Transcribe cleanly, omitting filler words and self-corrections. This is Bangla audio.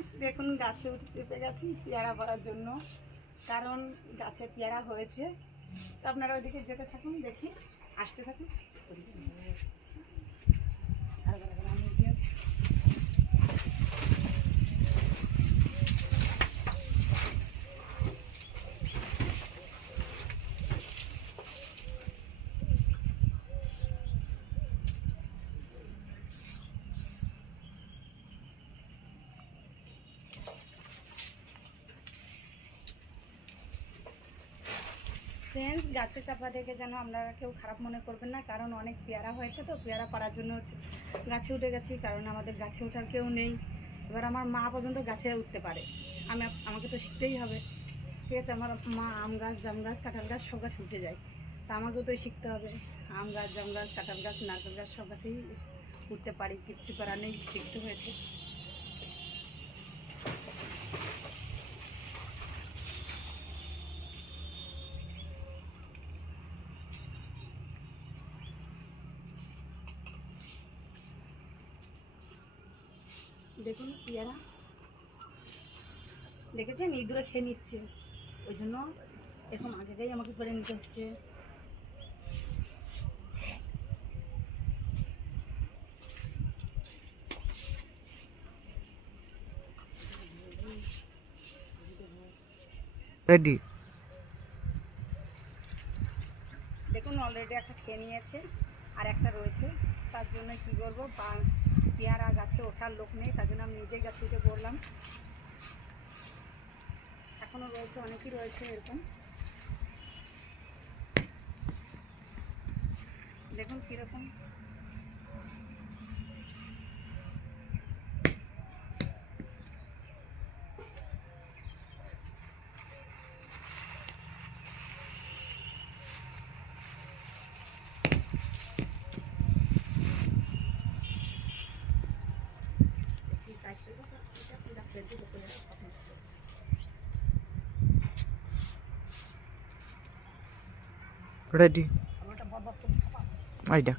ফ্রেন্ডস দেখুন গাছে উঠে চেপে গেছি পেয়ারা পড়ার জন্য, কারণ গাছে পেয়ারা হয়েছে। তো আপনারা ওইদিকে যেতে থাকুন, দেখি আসতে থাকুন। ফ্রেন্ডস গাছে চাপা দেখে যেন আপনারা কেউ খারাপ মনে করবেন না, কারণ অনেক পেয়ারা হয়েছে, তো পেয়ারা পাড়ার জন্য হচ্ছে গাছে উঠে গেছি, কারণ আমাদের গাছে ওঠার কেউ নেই। এবার আমার মা পর্যন্ত গাছে উঠতে পারে, আমাকে তো শিখতেই হবে, ঠিক আছে। আমার মা আম গাছ, জাম গাছ, কাঁঠাল গাছ সব গাছ উঠে যায়, তা আমাকেও তো শিখতে হবে। আম গাছ, জাম গাছ, কাঁঠাল গাছ, নারকেল গাছ সব গাছেই উঠতে পারি, কিচ্ছু করার নেই, শিখতে হয়েছে। দেখুন পেয়ারা দেখেছেন, ইঁদুরে খেয়ে নিচ্ছে, ওই জন্য এখন আগেটাই আমাকে করে নিতে হচ্ছে। রেডি। দেখুন অলরেডি একটা খেয়ে নিয়েছে, আর একটা রয়েছে। তার জন্য কী করবো, পেয়ারা গাছে ওঠার লোক নেই, তার জন্য আমি নিজে গাছে উঠে পড়লাম। এখনও রয়েছে, অনেকই রয়েছে এরকম। দেখুন কীরকম। রেডি। আইডা